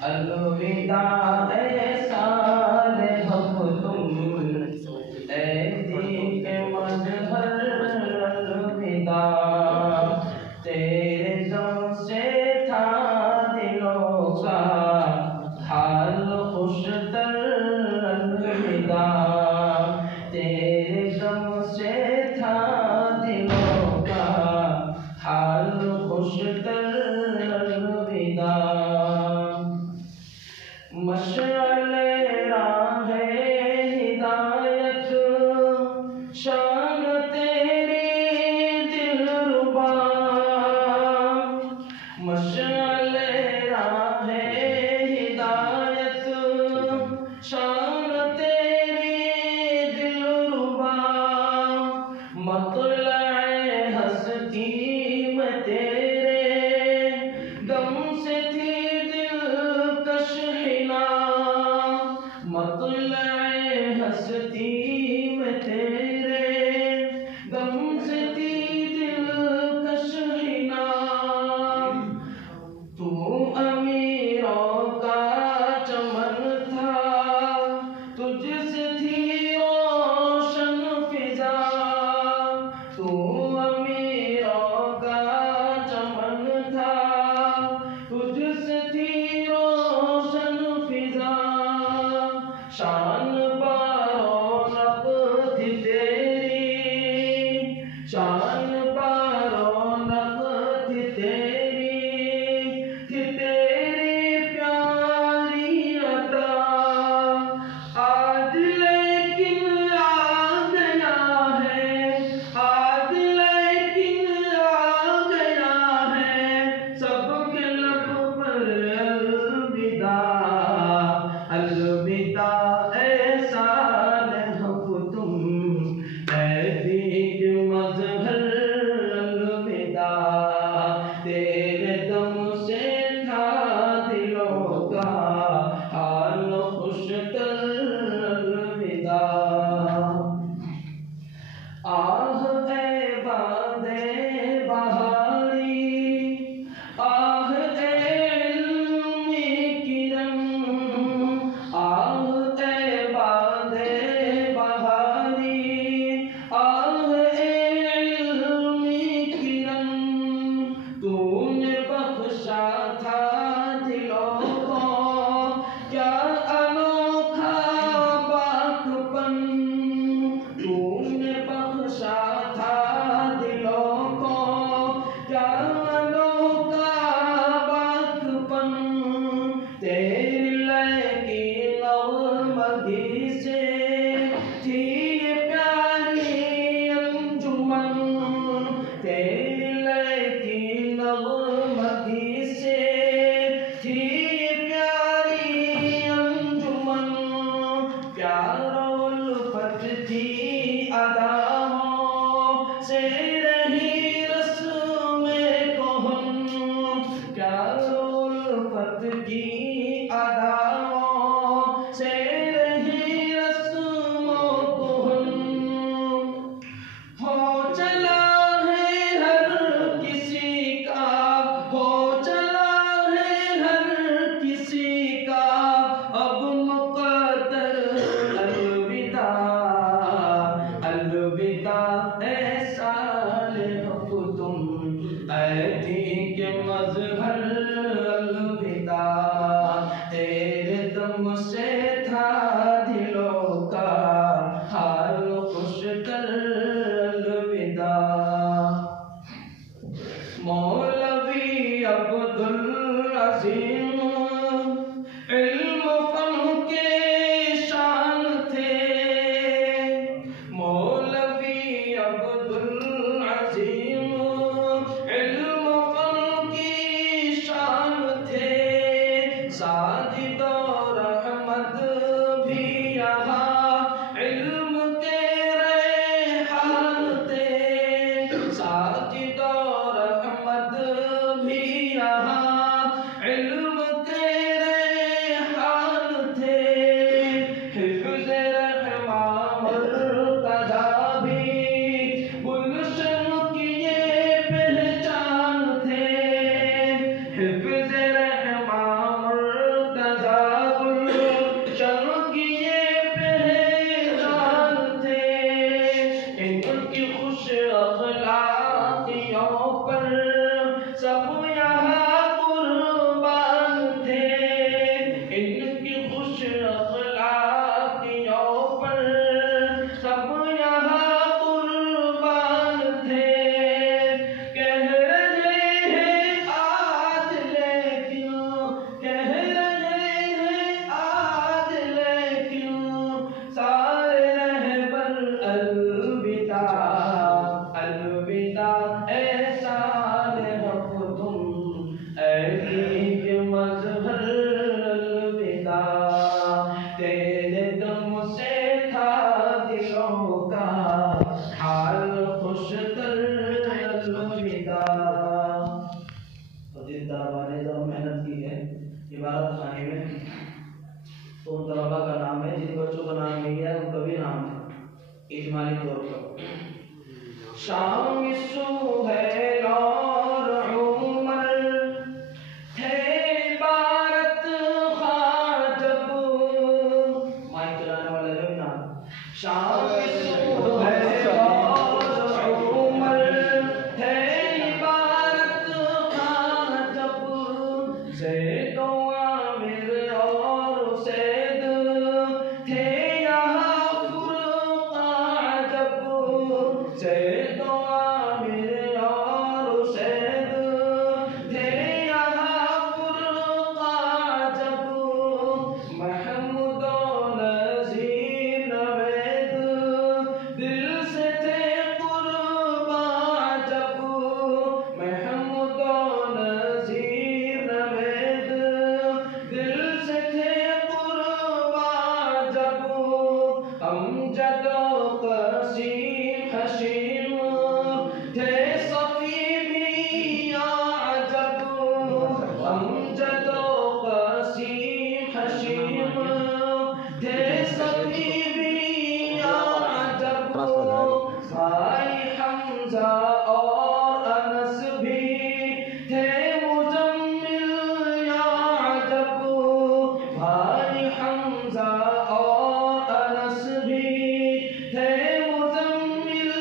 अलविदा साले हम तुम दीन मजहर अलविदा तेरे दम से था दिलों का हाल खुशतर अलविदा तेरे दम से था दिलों का हाल खुशतर अलविदा मशअले राहे हिदायत शान तेरी दिलरुबा मशअले राहे हिदायत शान तेरी दिलरुबा मतलए हस्ती में तेरे दम से थी दिलकश हिना मतलए हस्ती में तेरे दम से थी दिलकश हिना तू अमीरों का चमन था तुझसे थी रोशन फिजा तू अमीरों का चमन था तुझसे थी रोशन फिजा शान बारोनक थी तेरी शान बारोनक थी तेरी प्यारी अता आज लेकिन आ गया है आज लेकिन आ गया है सबके लब पर अलविदा अलविदा ऐसा हो तुम ऐदीक मजहर अलविदा तेरे दम से था दिलों का हाल खुशतर अलविदा आह ए बादे बहारी आह ए इल्मी किरण आह ए बादे बहारी आह ए इल्मी किरण तूने बख्शा था दिलों को क्या अनोखा बाकपन तूने बख्शा था दिलों को क्या अनोखा बाकपन तेरी लगी नगमगी से थी ये प्यारी अंजुमन तेरी लगी नगमगी से थी ये प्यारी अंजुमन प्यारो उल्फत थी अदाओं से रही रस्में कोहन प्यारो उल्फत की अदाओं से रही रस्मों कोहन हो चला है हर किसी का हो चला है हर किसी का अब मुक़द्दर अलविदा अलविदा ऐसा हो तुम ऐदीक मजहर अलविदा तेरे दम से था दिलों का हाल खुशतर अलविदा मौलवी अब्दुल अजीम इल्म फन के शान थे मौलवी अब्दुल अजीम इल्म फन की शान थे साजिद और अहमद भी यहाँ इल्म के रेहान थे साजिद और अहमद भी यहाँ इल्म के रेहान थे हिफ्ज़ रहमा मुर्तज़ा भी गुलशन की ये पहचान थे हिफ्ज़ रहमा मुर्तज़ा इज्तिमाई तौर पर शाम सुहैल और उमर थे इबारत खाजब माइक चलाने वाला जो ना शाम सुहैल और उमर थे इबारत खाजब ज़ैद आमिर और सैद थे यहाँ फुरक़ा जब ज़ैद आमिर और सैद थे यहाँ फुरक़ा जब महमूद नज़ीर नवेद दिल से थे कुर्बा जब महमूद नज़ीर नवेद दिल से थे कुर्बा जब अमजद क़सीम हशीम थे सफ़ी भी आजब अमजद क़सीम हशीम थे सफ़ी भी आजब भाई हमज़ा और अनस भी थे मुज़म्मिल याजब भाई हमज़ा और अनस भी थे मुज़म्मिल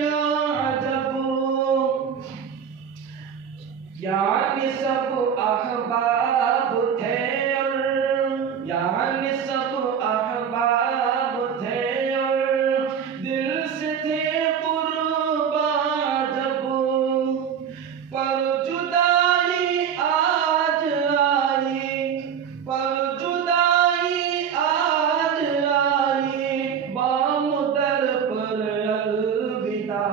याजब यानी सब अहबाब थे और यानी सब अहबाब थे और दिल से थे कुर्बा जब पर जुदाई आज आई पर जुदाई आज आई बामुदर पर अलविदा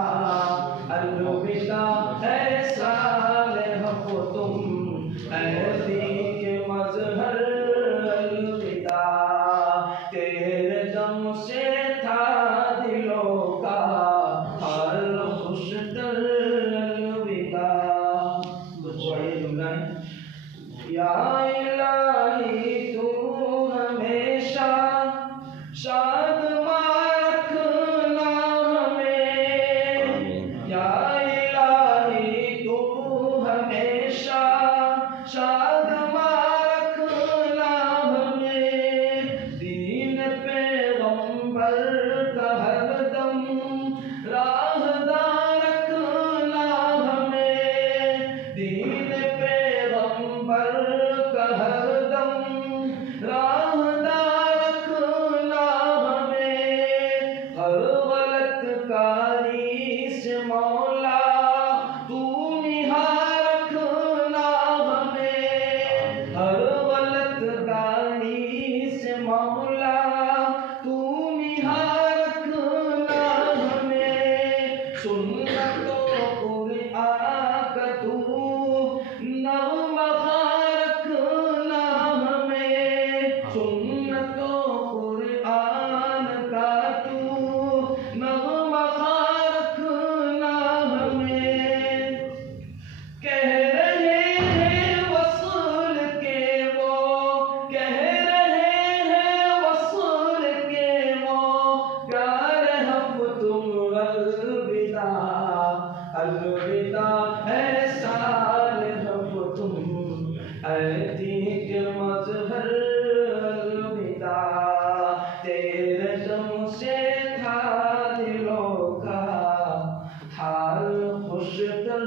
अलविदा ऐसा हो तुम ऐसी के मजहर अलविदा तेरे दम से था दिलों का हाल खुशतर अलविदा वही जुमला है या इलाही तू हमेशा शाद रखना हमें या इलाही तू हमेशा शाद रखना हमें दीन पैगंबर का हरदम राहदार रखना हमें दीन पैगंबर का हरदम राहदार रखना हमें हर गलत कारी से मौला तू निहार रखना हमें हर गलत कारी से मौला तू निहार रखना हमें सुन्नतों कुरआन का तू नग़्मा रखना हमें सुन्नतों कुरआन का तू नग़्मा रखना हमें कह रहे हैं वसूल के वो कह रहे हैं वसूल के वो प्यार हम तुम अलविदा अलविदा ऐसा हम तुम ऐतीक मजहर अलविदा तेरे दम से था दिलों का हाल खुशतर